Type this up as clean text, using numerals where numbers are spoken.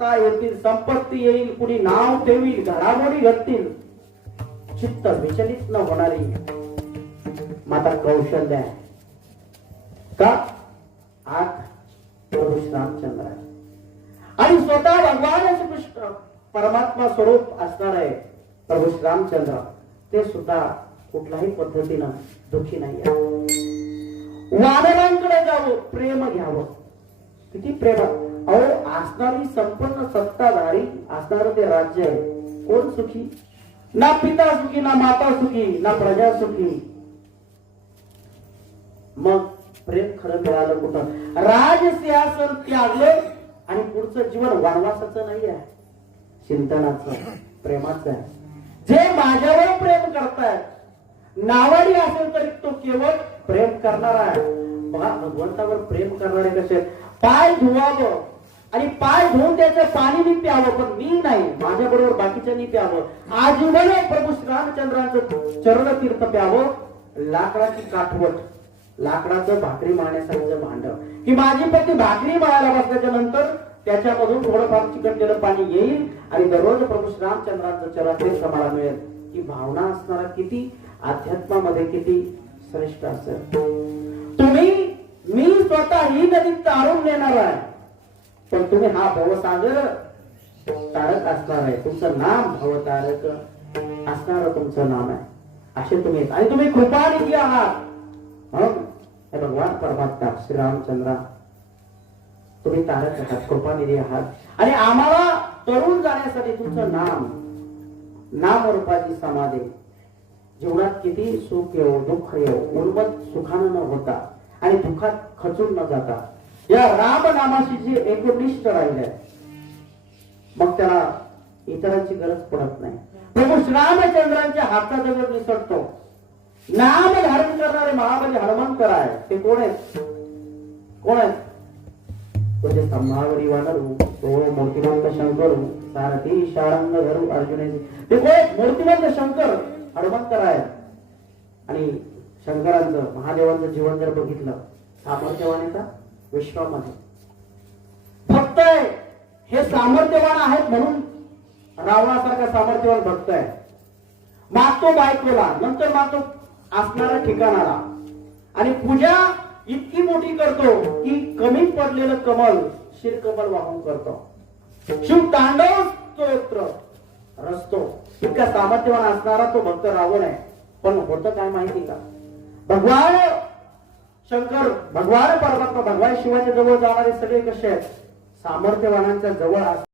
येतील, संपत्ती येईल, कुणी नाव ठेवील, घडामोडी घडतील, चित्त विचलित न होणारी माता कौशल्य आहे का? आठ प्रभू श्रीरामचंद्र आहे आणि स्वतः भगवान श्रीकृष्ण परमात्मा स्वरूप असणार आहे प्रभू श्रीरामचंद्र, ते सुद्धा कुठल्याही पद्धतीनं दुःखी नाही आहे. वानरांकडे जावं, प्रेम घ्यावं, किती प्रेम. अहो, असणारी संपन्न सत्ताधारी असणार ते राज्य आहे, कोण सुखी? ना पिता सुखी, ना माता सुखी, ना प्रजा सुखी. मग प्रेम खरं मिळालं कुठं? राज सिंहासन त्यागलं आणि पुढचं जीवन वनवासाचं नाही आहे, चिंतनाचं, प्रेमाचं आहे. जे माझ्यावर प्रेम करताय, नावाडी असेल तरी तो केवळ प्रेम करणारा आहे. बघा, भगवंतावर प्रेम करणारे कसे? पाय धुवावं आणि पाय धुवून त्याचं पाणी प्यावं, पण मी नाही, माझ्या बरोबर बाकीच्यांनी प्यावं. आजीवन प्रभू श्रीरामचंद्रांचं चरण तीर्थ प्यावं. लाकडाची काठवट, लाकडाचं भाकरी मारण्यासारखं भांड, की माझी फक्त भाकरी मळायला बसल्याच्या नंतर त्याच्यामधून थोडंफार चिकटलेलं पाणी येईल आणि दररोज प्रभू श्रीरामचंद्रांचं चरण तीर्थ मला मिळेल. ही भावना असणारा किती अध्यात्मामध्ये किती श्रेष्ठ असेल. मी स्वतः ही नदी तारून नेणार आहे, पण तुम्ही हा भवसागर तारक असणार आहे. तुमचं नाम भवतारक असणार तुमचं नाम आहे. असे तुम्ही आणि तुम्ही कृपानिधी आहात. हे भगवान परमात्मा श्रीरामचंद्र, तुम्ही तारक आहात, कृपानिधी आहात आणि आम्हाला तरुण जाण्यासाठी तुमचं नाम रूपाची समाधी. जीवनात किती सुख येऊ दुःख येऊ, उन्मत्त सुखानं न होता आणि दुःखात खचून न जाता या राम नामाशी जे एकनिष्ठ राहिले, मग त्याला इतरांची गरज पडत नाही. प्रभू श्रीरामचंद्रांच्या हाताजवळ निसटतो. नाम धारण करणारे महाबली हनुमंतर आहे. ते कोण आहेत? कोण आहेत? तो जे स्तंभावरी वानरू, तो मूर्तिमंत शंकर, सारथी शारंग धरू अर्जुन. ते कोण? मूर्तिमंत शंकर हनुमंतर आहे. आणि शंकरांचं, महादेवांचं जीवन जर बघितलं, सामर्थ्यवान आहे का विश्वामध्ये? भक्त आहे, हे सामर्थ्यवान आहेत म्हणून रावणासारखा सामर्थ्यवान भक्त आहे. मागतो बायकोला, नंतर मागतो असणाऱ्या ठिकाणाला आणि पूजा इतकी मोठी करतो की कमी पडलेलं कमल शिरकमल वाहून करतो. शिव तांडव स्तोत्र रचतो. इतका सामर्थ्यवान असणारा तो भक्त रावण आहे. पण होतं काय माहिती का? भगवान शंकर, भगवान परमात्मा, भगवान शिवाच्या जवळ जाणारे सगळे कसे आहेत? सामर्थ्यवानांच्या जवळ